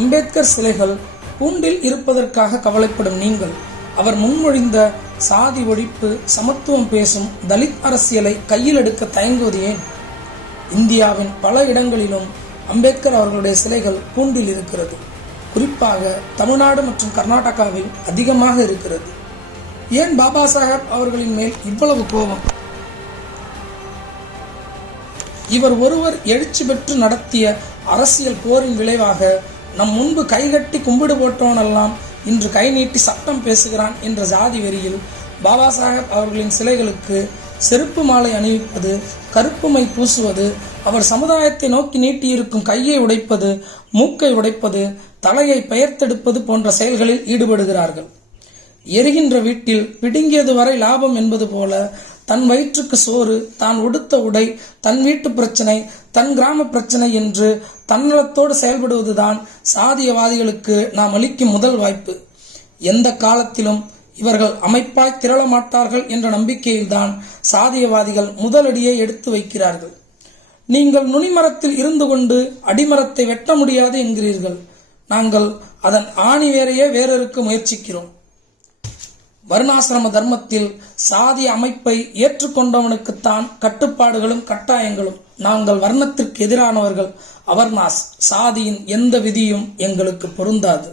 அம்பேத்கர் சிலைகள் கூண்டில் இருப்பதற்காக கவலைப்படும் நீங்கள் அவர் முன்மொழிந்த சாதி ஒழிப்பு, சமத்துவம் பேசும் தலித் அரசியலை கையில் எடுக்க தயங்குவது ஏன்? இந்தியாவின் பல இடங்களிலும் அம்பேத்கர் அவர்களுடைய சிலைகள் கூண்டில் இருக்கிறது. குறிப்பாக தமிழ்நாடு மற்றும் கர்நாடகாவில் அதிகமாக இருக்கிறது. ஏன் பாபா சாஹேப் அவர்களின் மேல் இவ்வளவு கோபம்? இவர் ஒருவர் எழுச்சி பெற்று நடத்திய அரசியல் போரின் விளைவாக நம் முன்பு கைகட்டி கும்பிடு போட்டவனெல்லாம் இன்று கை நீட்டி சட்டம் பேசுகிறான் என்ற ஜாதி வெறியில் பாபா சாஹேப் அவர்களின் சிலைகளுக்கு செருப்பு மாலை அணிவிப்பது, கருப்பு மை பூசுவது, அவர் சமுதாயத்தை நோக்கி நீட்டியிருக்கும் கையை உடைப்பது, மூக்கை உடைப்பது, தலையை பெயர்த்தெடுப்பது போன்ற செயல்களில் ஈடுபடுகிறார்கள். எரிகின்ற வீட்டில் பிடுங்கியது வரை லாபம் என்பது போல தன் வயிற்றுக்கு சோறு, தான் உடுத்த உடை, தன் வீட்டு பிரச்சனை, தன் கிராம பிரச்சனை என்று தன்னலத்தோடு செயல்படுவதுதான் சாதியவாதிகளுக்கு நாம் அளிக்கும் முதல் வாய்ப்பு. எந்த காலத்திலும் இவர்கள் அமைப்பாய் திரள மாட்டார்கள் என்ற நம்பிக்கையில்தான் சாதியவாதிகள் முதலடியை எடுத்து வைக்கிறார்கள். நீங்கள் நுனிமரத்தில் இருந்து கொண்டு அடிமரத்தை வெட்ட முடியாது என்கிறீர்கள். நாங்கள் அதன் ஆணி வேறையே வேறறுக்க முயற்சிக்கிறோம். வர்ணாசிரம தர்மத்தில் சாதிய அமைப்பை ஏற்றுக்கொண்டவனுக்குத்தான் கட்டுப்பாடுகளும் கட்டாயங்களும். நாங்கள் வர்ணத்திற்கு எதிரானவர்கள். அவர்ணாஸ் சாதியின் எந்த விதியும் எங்களுக்கு பொருந்தாது.